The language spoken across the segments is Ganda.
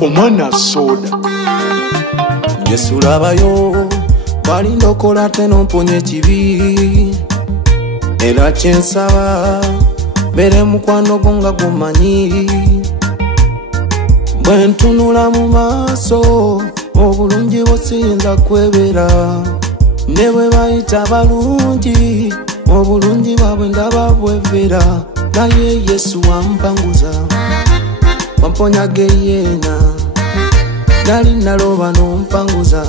omwana soda. Yesu labayo balindokola ate nomponya ekibi era kyensaba bere mukwano gwo nga gumanyi bwe ntunula mu maaso obulungi bwo siyinza kwebera ne bwe bayita balungi obulungi bwabwe ndaba bwevera naye Yesu wampanguza wamponya geyeena gali naloba nompanguza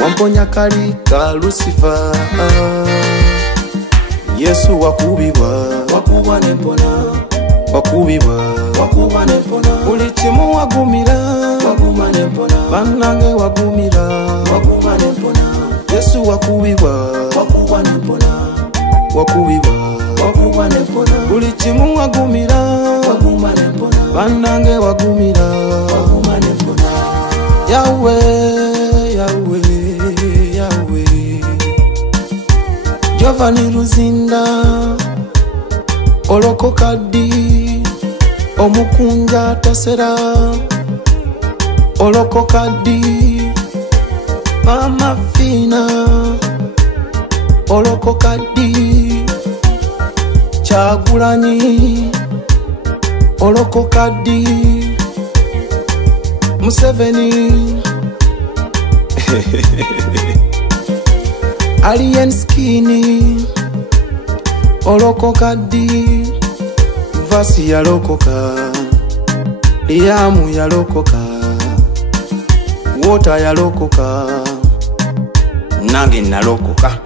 wamponya kali ka Lucifer. Yesu wakubibwa nempona wakubibwa nempona buli kimu wagumira bannange wagumira nempona Yesu wakubibwa nempona buli kimu wagumira bannange wagumira nempona Yahweh Giovanni Luzinda olokoka ddi omukunja tasera olokoka ddi Mama Fina olokoka ddi Kyagulanyi olokoka ddi Museveni Alien Skinny olokoka ddi Vasi yalokoka Liamu yalokoka Wota yalokoka nange nalokoka